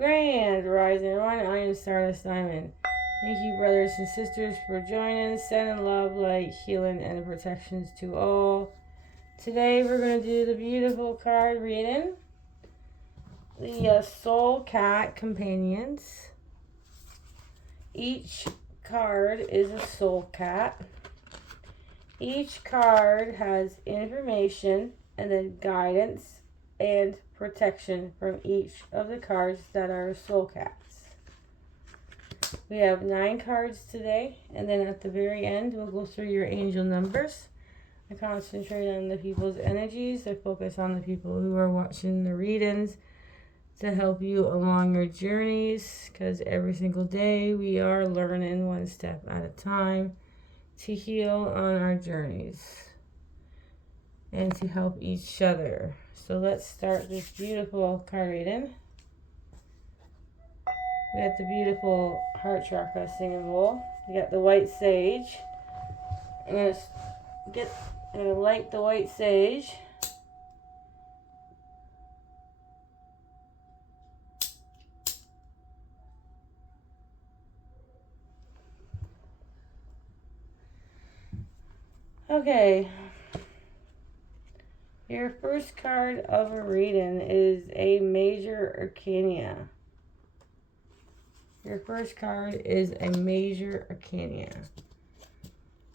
Grand Rising, everyone. I am Stardust Diamond. Thank you, brothers and sisters, for joining. Sending love, light, healing, and protections to all. Today, we're going to do the beautiful card reading. The Soul Cat Companions. Each card is a soul cat. Each card has information and then guidance and protection from each of the cards that are soul cats. We have 9 cards today, and then at the very end we'll go through your angel numbers. I concentrate on the people's energies. I focus on the people who are watching the readings to help you along your journeys, because every single day we are learning one step at a time to heal on our journeys and to help each other. So let's start this beautiful card reading. We got the beautiful heart chakra singing bowl. We got the white sage. I'm gonna light the white sage. Okay. Your first card of a reading is a Major Arcana. Your first card is a Major Arcana.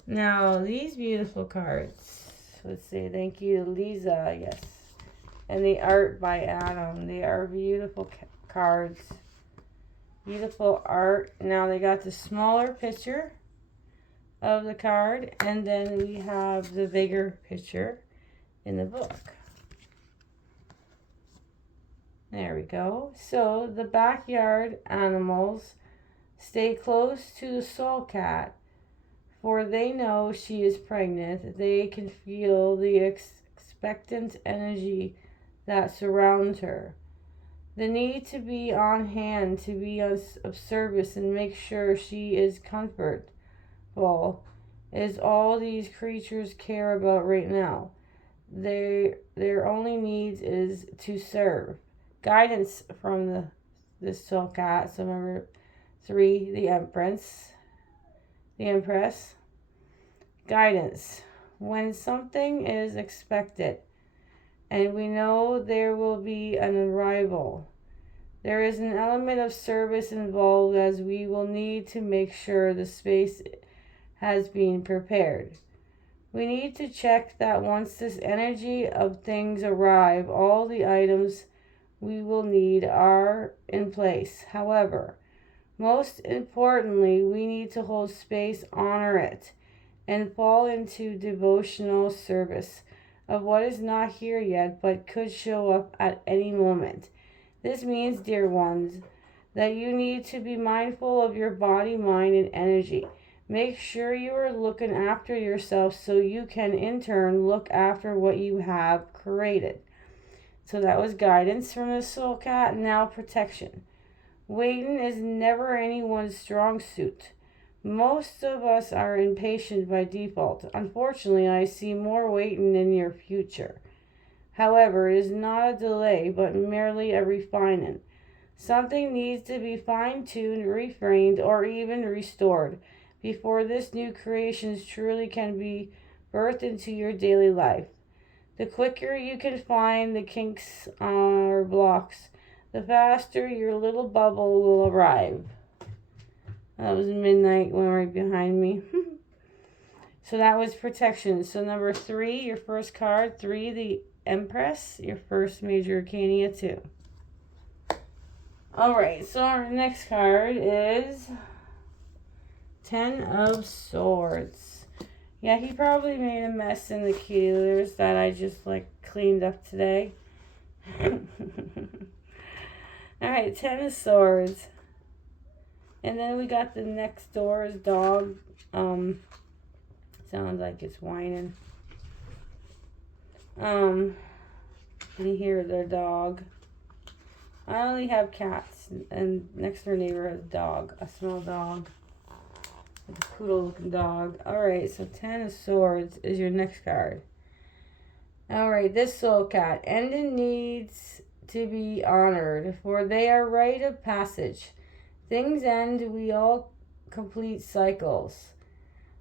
Now, these beautiful cards, let's say thank you to Lisa, yes, and the art by Adam. They are beautiful cards. Beautiful art. Now, they got the smaller picture of the card, and then we have the bigger picture in the book. There we go. So the backyard animals stay close to the soul cat, for they know she is pregnant. They can feel the expectant energy that surrounds her. The need to be on hand, to be of service and make sure she is comfortable is all these creatures care about right now. Their only needs is to serve. Guidance from the soul cat. So number 3, the Empress. The Empress. Guidance. When something is expected and we know there will be an arrival, there is an element of service involved, as we will need to make sure the space has been prepared. We need to check that once this energy of things arrive, all the items we will need are in place. However, most importantly, we need to hold space, honor it, and fall into devotional service of what is not here yet but could show up at any moment. This means, dear ones, that you need to be mindful of your body, mind, and energy. Make sure you are looking after yourself so you can in turn look after what you have created. So that was guidance from the soul cat. Now protection. Waiting is never anyone's strong suit. Most of us are impatient by default. Unfortunately, I see more waiting in your future. However, it is not a delay, but merely a refinement. Something needs to be fine-tuned, reframed, or even restored before this new creation truly can be birthed into your daily life. The quicker you can find the kinks or blocks, the faster your little bubble will arrive. That was midnight going right behind me. So that was protection. So number 3, your first card, 3, the Empress, your first Major Arcana 2. Alright, so our next card is 10 of Swords. Yeah, he probably made a mess in the keylers that I just cleaned up today. Alright, 10 of Swords. And then we got the next door's dog. Sounds like it's whining. You hear their dog. I only have cats, and next door neighbor has a dog, a small dog. Like a poodle looking dog. Alright, so 10 of Swords is your next card. Alright, this soul cat. Ending needs to be honored, for they are rite of passage. Things end, we all complete cycles.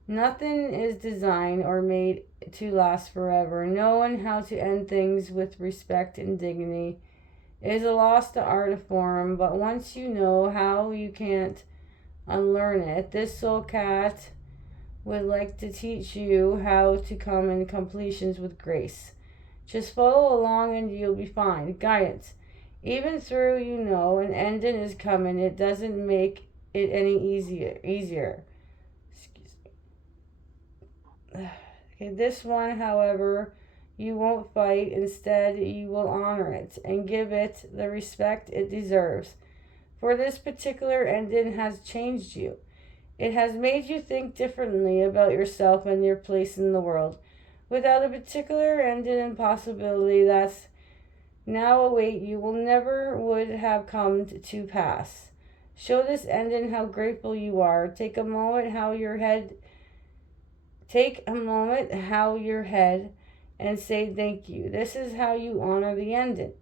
Nothing is designed or made to last forever. Knowing how to end things with respect and dignity is a lost art of form, but once you know how, you can't unlearn it. This soul cat would like to teach you how to come in completions with grace. Just follow along and you'll be fine. Guidance. Even through an ending is coming, it doesn't make it any easier. Excuse me. Okay, this one, however, you won't fight. Instead, you will honor it and give it the respect it deserves. For this particular ending has changed you. It has made you think differently about yourself and your place in the world. Without a particular ending and possibility that's now await you will never would have come to pass. Show this ending how grateful you are. Take a moment how your head and say thank you. This is how you honor the ending.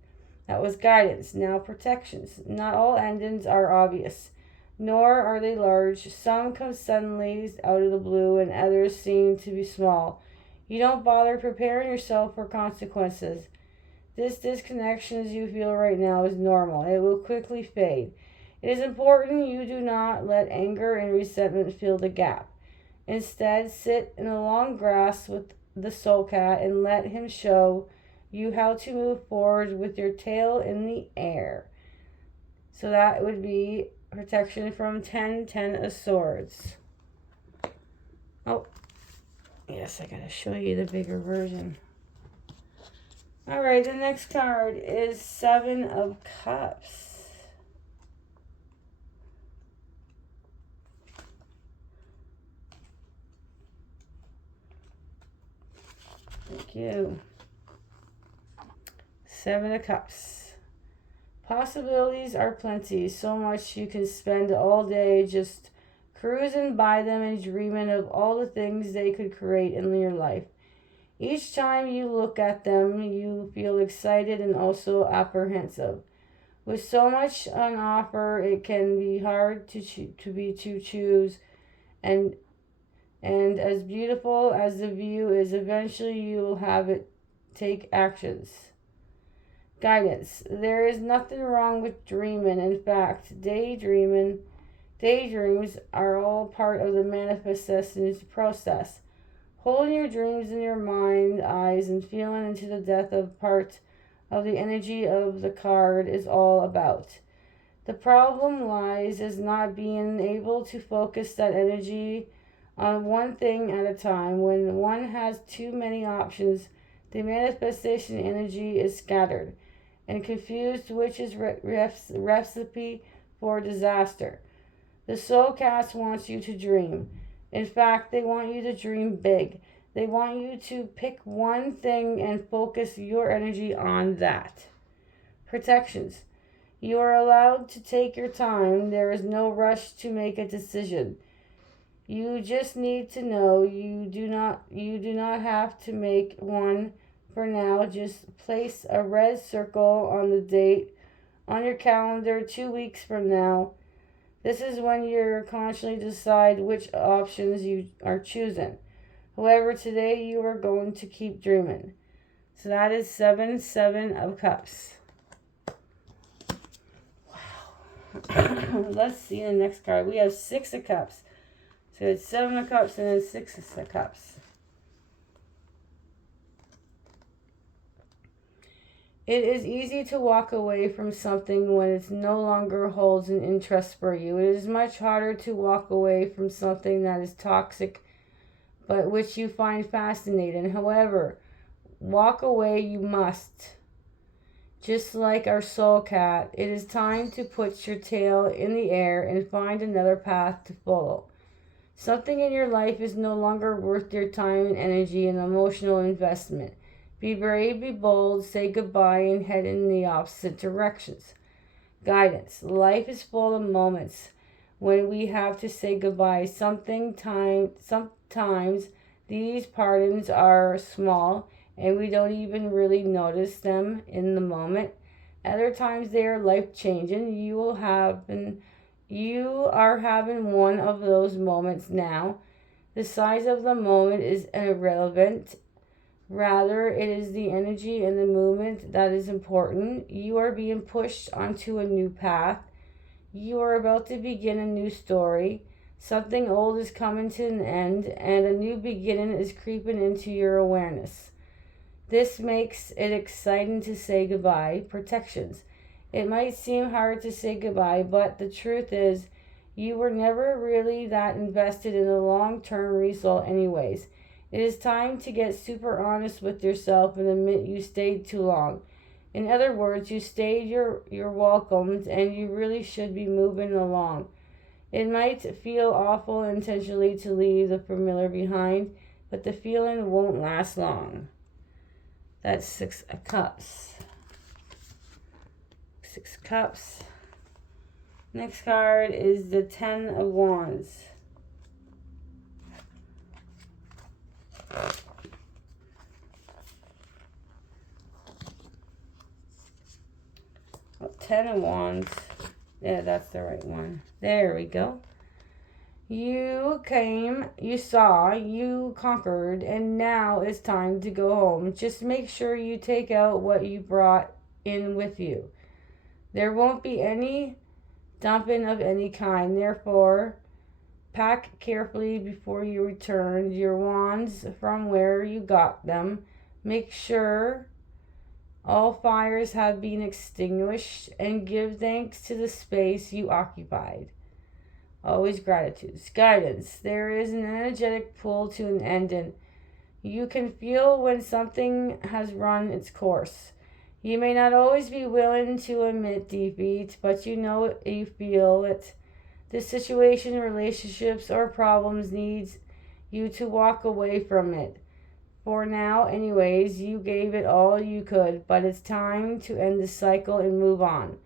That was guidance. Now protections. Not all endings are obvious, nor are they large. Some come suddenly out of the blue and others seem to be small. You don't bother preparing yourself for consequences. This disconnection you feel right now is normal. It will quickly fade. It is important you do not let anger and resentment fill the gap. Instead, sit in the long grass with the soul cat and let him show you how to move forward with your tail in the air. So that would be protection from 10 of Swords. Oh, yes, I gotta show you the bigger version. Alright, the next card is 7 of Cups. Thank you. 7 of Cups. Possibilities are plenty. So much you can spend all day just cruising by them and dreaming of all the things they could create in your life. Each time you look at them, you feel excited and also apprehensive. With so much on offer, it can be hard to choose. And as beautiful as the view is, eventually you will have it take actions. Guidance. There is nothing wrong with dreaming. In fact, daydreams are all part of the manifestation process. Holding your dreams in your mind, eyes, and feeling into the depth of part of the energy of the card is all about. The problem lies is not being able to focus that energy on one thing at a time. When one has too many options, the manifestation energy is scattered and confused, which is recipe for disaster. The soul cast wants you to dream. In fact, they want you to dream big. They want you to pick one thing and focus your energy on that. Protections. You are allowed to take your time. There is no rush to make a decision. You just need to know you do not have to make one for now. Just place a red circle on the date on your calendar 2 weeks from now. This is when you consciously decide which options you are choosing. However, today you are going to keep dreaming. So that is 7 of Cups. Wow. Let's see the next card. We have 6 of Cups. So it's 7 of Cups and then 6 of Cups. It is easy to walk away from something when it no longer holds an interest for you. It is much harder to walk away from something that is toxic, but which you find fascinating. However, walk away you must. Just like our soul cat, it is time to put your tail in the air and find another path to follow. Something in your life is no longer worth your time and energy and emotional investment. Be brave, be bold, say goodbye, and head in the opposite directions. Guidance. Life is full of moments when we have to say goodbye. Sometimes these pardons are small and we don't even really notice them in the moment. Other times they are life changing. You are having one of those moments now. The size of the moment is irrelevant. Rather, it is the energy and the movement that is important. You are being pushed onto a new path. You are about to begin a new story. Something old is coming to an end, and a new beginning is creeping into your awareness. This makes it exciting to say goodbye. Protections. It might seem hard to say goodbye, but the truth is, you were never really that invested in the long term result, anyways. It is time to get super honest with yourself and admit you stayed too long. In other words, you stayed your welcomed and you really should be moving along. It might feel awful intentionally to leave the familiar behind, but the feeling won't last long. That's 6 of Cups. 6 Cups. Next card is the 10 of Wands. Oh, 10 of Wands. Yeah, that's the right one. There we go. You came, you saw, you conquered, and now it's time to go home. Just make sure you take out what you brought in with you. There won't be any dumping of any kind. Therefore, pack carefully before you return your wands from where you got them. Make sure all fires have been extinguished and give thanks to the space you occupied. Always gratitude. Guidance. There is an energetic pull to an ending. You can feel when something has run its course. You may not always be willing to admit defeat, but you know you feel it. This situation, relationships, or problems needs you to walk away from it. For now, anyways, you gave it all you could, but it's time to end the cycle and move on.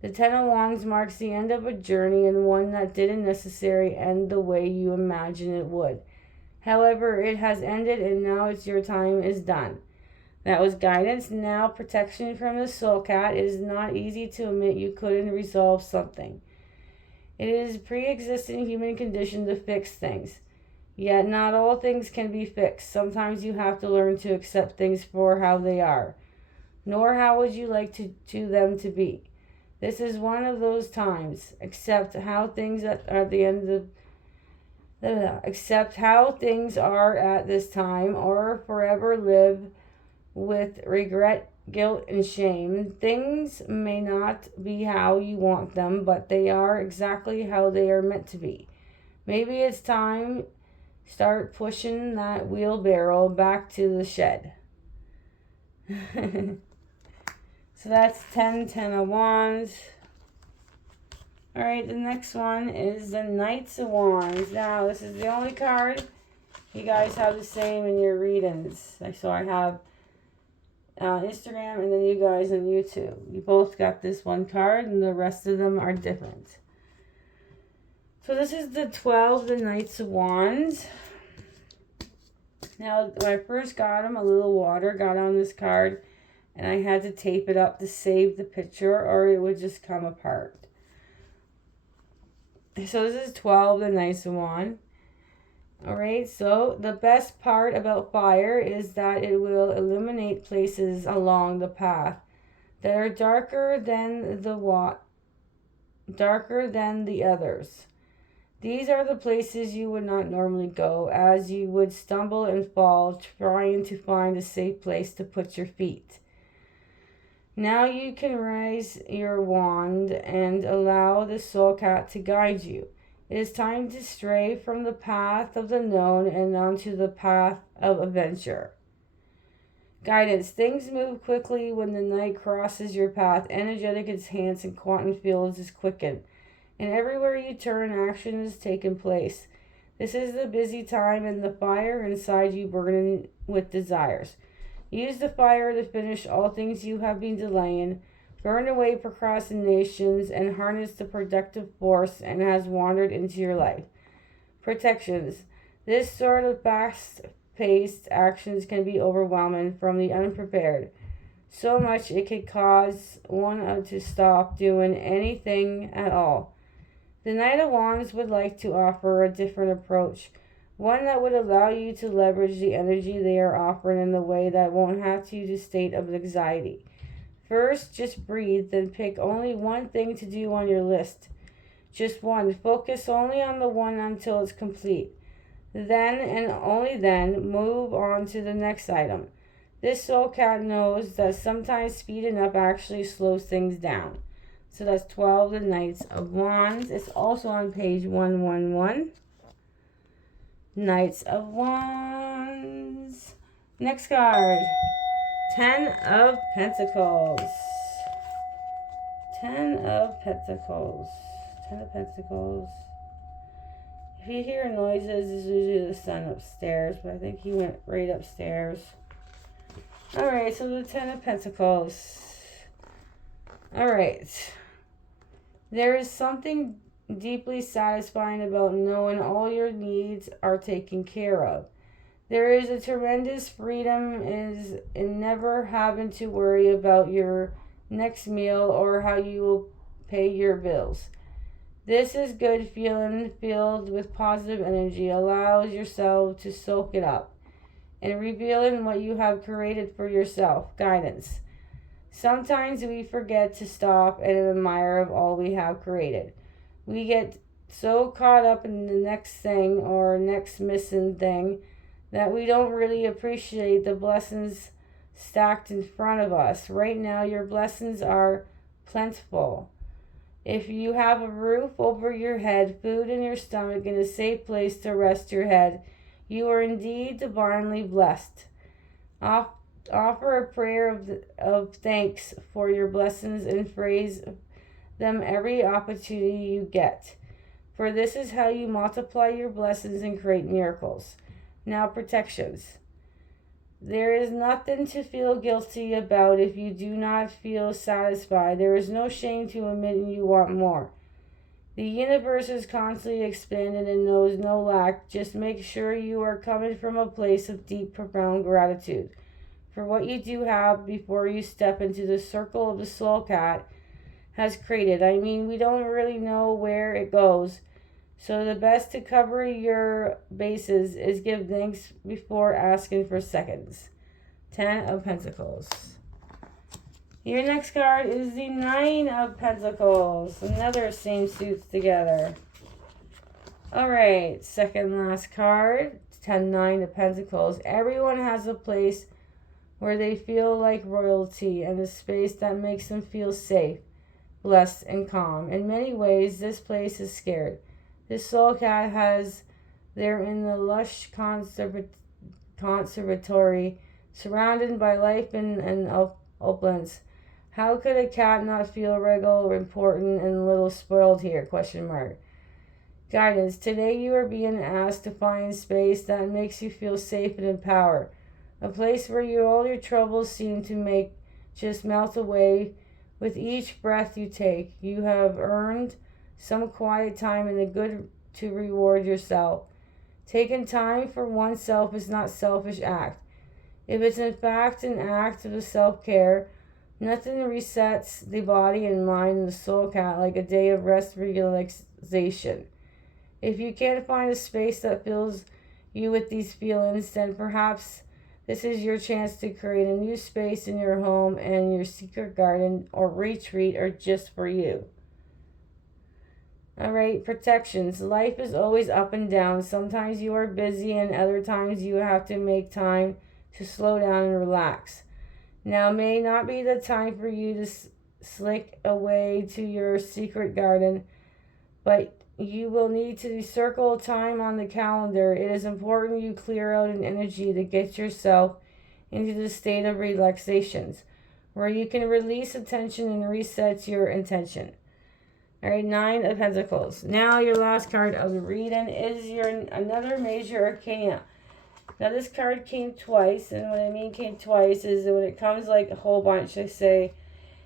The 10 of Wands marks the end of a journey and one that didn't necessarily end the way you imagined it would. However, it has ended and now it's your time is done. That was guidance. Now protection from the Soul Cat. It is not easy to admit you couldn't resolve something. It is a pre-existing human condition to fix things. Yet not all things can be fixed. Sometimes you have to learn to accept things for how they are. Nor how would you like to them to be. This is one of those times. Accept how things are at the end of accept how things are at this time, or forever live with regret, guilt, and shame. Things may not be how you want them, but they are exactly how they are meant to be. Maybe it's time start pushing that wheelbarrow back to the shed. So that's 10 of Wands. Alright, the next one is the Knights of Wands. Now, this is the only card you guys have the same in your readings. So I have Instagram and then you guys on YouTube. You both got this one card and the rest of them are different. So this is the 12, the Knights of Wands. Now, when I first got them, a little water got on this card and I had to tape it up to save the picture or it would just come apart. So this is 12, the Knights of Wands. Alright, so the best part about fire is that it will illuminate places along the path that are darker than the others. These are the places you would not normally go, as you would stumble and fall trying to find a safe place to put your feet. Now you can raise your wand and allow the Soul Cat to guide you. It is time to stray from the path of the known and onto the path of adventure. Guidance. Things move quickly when the night crosses your path. Energetic enhance and quantum fields is quickened. And everywhere you turn, action is taking place. This is the busy time and the fire inside you burning with desires. Use the fire to finish all things you have been delaying. Burn away procrastinations and harness the productive force and has wandered into your life. Protections. This sort of fast-paced actions can be overwhelming from the unprepared. so much it could cause one to stop doing anything at all. The Knight of Wands would like to offer a different approach, one that would allow you to leverage the energy they are offering in a way that won't have you to state of anxiety. First, just breathe, then pick only one thing to do on your list. Just one. Focus only on the one until it's complete. Then and only then move on to the next item. This soul cat knows that sometimes speeding up actually slows things down. So that's 12, the Knights of Wands. It's also on page 111. Knights of Wands. Next card. 10 of Pentacles. 10 of Pentacles. 10 of Pentacles. If you hear noises, it's usually the sun upstairs, but I think he went right upstairs. Alright, so the 10 of Pentacles. Alright. There is something deeply satisfying about knowing all your needs are taken care of. There is a tremendous freedom in never having to worry about your next meal or how you will pay your bills. This is good feeling filled with positive energy, allows yourself to soak it up and revealing what you have created for yourself. Guidance. Sometimes we forget to stop and admire of all we have created. We get so caught up in the next thing or next missing thing that we don't really appreciate the blessings stacked in front of us. Right now, your blessings are plentiful. If you have a roof over your head, food in your stomach, and a safe place to rest your head, you are indeed divinely blessed. Offer a prayer of thanks for your blessings and praise them every opportunity you get. For this is how you multiply your blessings and create miracles. Now, protections. There is nothing to feel guilty about if you do not feel satisfied. There is no shame to admitting you want more. The universe is constantly expanding and knows no lack. Just make sure you are coming from a place of deep, profound gratitude for what you do have before you step into the circle of the soul cat has created. I mean, we don't really know where it goes. So the best to cover your bases is give thanks before asking for seconds. 10 of Pentacles. Your next card is the 9 of Pentacles. Another same suits together. Alright, second last card. 9 of Pentacles. Everyone has a place where they feel like royalty and a space that makes them feel safe, blessed, and calm. In many ways, this place is scared. This soul cat has there in the lush conservatory, surrounded by life and opulence. How could a cat not feel regal, important, and a little spoiled here? Question mark. Guidance. Today you are being asked to find space that makes you feel safe and empowered. A place where all your troubles seem to just melt away with each breath you take. You have earned some quiet time and the good to reward yourself. Taking time for oneself is not a selfish act. If it's in fact an act of self-care, nothing resets the body and mind and the soul cat like a day of rest relaxation. If you can't find a space that fills you with these feelings, then perhaps this is your chance to create a new space in your home and your secret garden or retreat or just for you. Alright, protections. Life is always up and down. Sometimes you are busy and other times you have to make time to slow down and relax. Now may not be the time for you to slick away to your secret garden, but you will need to circle time on the calendar. It is important you clear out an energy to get yourself into the state of relaxations, where you can release attention and reset your intention. Alright, 9 of Pentacles. Now your last card of the reading is another major arcana. Now this card came twice, and what I mean came twice is that when it comes like a whole bunch, I say,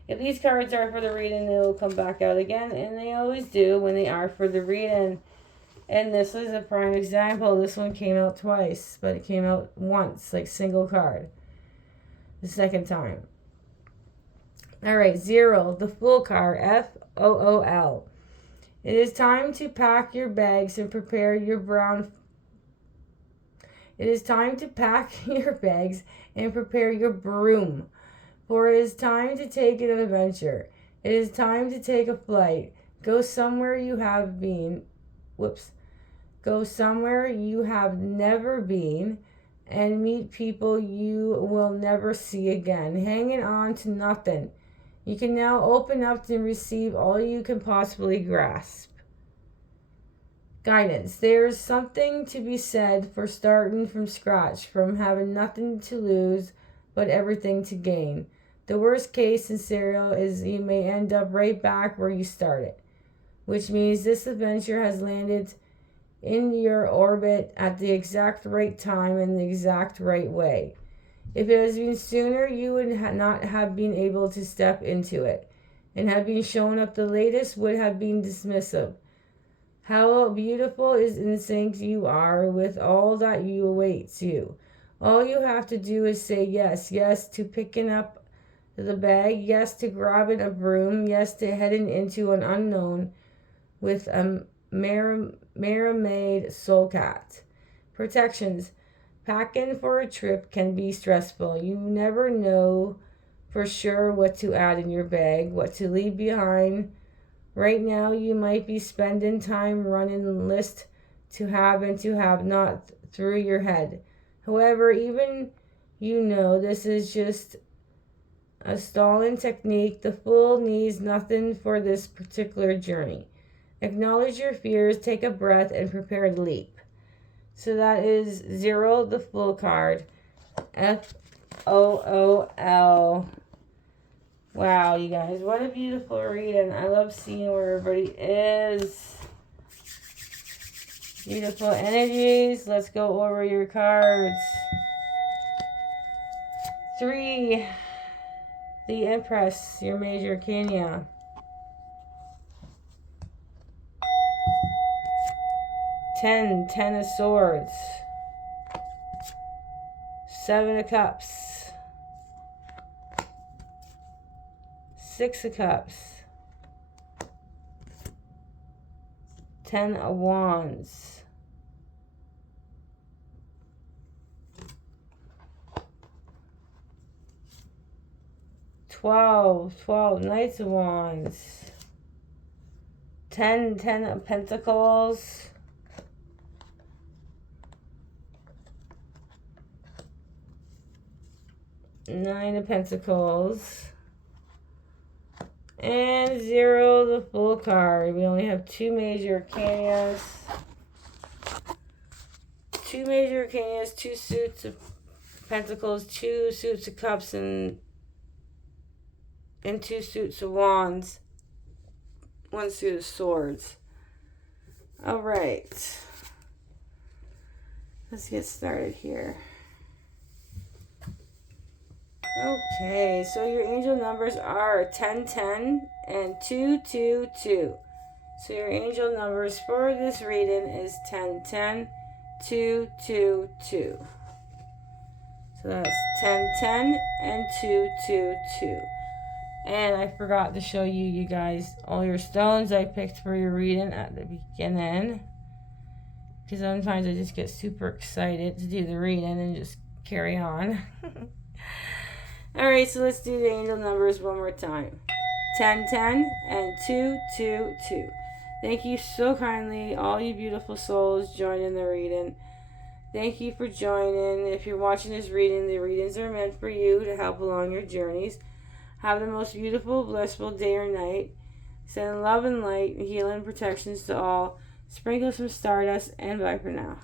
if these cards are for the reading, they will come back out again, and they always do when they are for the reading. And this is a prime example. This one came out twice, but it came out once, like single card. The second time. All right, 0, the Fool card, Fool. It is time to pack your bags and prepare your brown. It is time to pack your bags and prepare your broom, for it is time to take an adventure. It is time to take a flight. Go somewhere you have been. Whoops. Go somewhere you have never been and meet people you will never see again. Hanging on to nothing. You can now open up and receive all you can possibly grasp. Guidance. There's something to be said for starting from scratch, from having nothing to lose but everything to gain. The worst case scenario is you may end up right back where you started, which means this adventure has landed in your orbit at the exact right time and the exact right way. If it has been sooner, you would not have been able to step into it, and have been shown up the latest would have been dismissive. How beautiful is in sync you are with all that you awaits you. All you have to do is say yes, yes to picking up the bag, yes to grabbing a broom, yes to heading into an unknown with a Mermaid Soul Cat. Protections. Packing for a trip can be stressful. You never know for sure what to add in your bag, what to leave behind. Right now, you might be spending time running lists to have and to have not through your head. However, even this is just a stalling technique. The Fool needs nothing for this particular journey. Acknowledge your fears, take a breath, and prepare to leap. So that is 0, the Fool card. Fool. Wow, you guys, what a beautiful reading. I love seeing where everybody is. Beautiful energies. Let's go over your cards. 3, the Empress, your major arcana. 10 of Swords. 7 of Cups. 6 of Cups. 10 of Wands. 12 Knights of Wands. 10 of Pentacles. 9 of Pentacles. And 0, the Fool card. We only have 2 major arcanas. 2 major arcanas, 2 suits of Pentacles, 2 suits of Cups, and 2 suits of Wands. 1 suit of Swords. Alright. Let's get started here. Okay, so your angel numbers are 1010 and 222. So your angel numbers for this reading is 1010, 222. So that's 1010 and 222. And I forgot to show you guys all your stones I picked for your reading at the beginning. Because sometimes I just get super excited to do the reading and just carry on. Alright, so let's do the angel numbers one more time. 1010 and 222. Thank you so kindly, all you beautiful souls joining the reading. Thank you for joining. If you're watching this reading, the readings are meant for you to help along your journeys. Have the most beautiful, blissful day or night. Send love and light and healing protections to all. Sprinkle some stardust, and bye for now.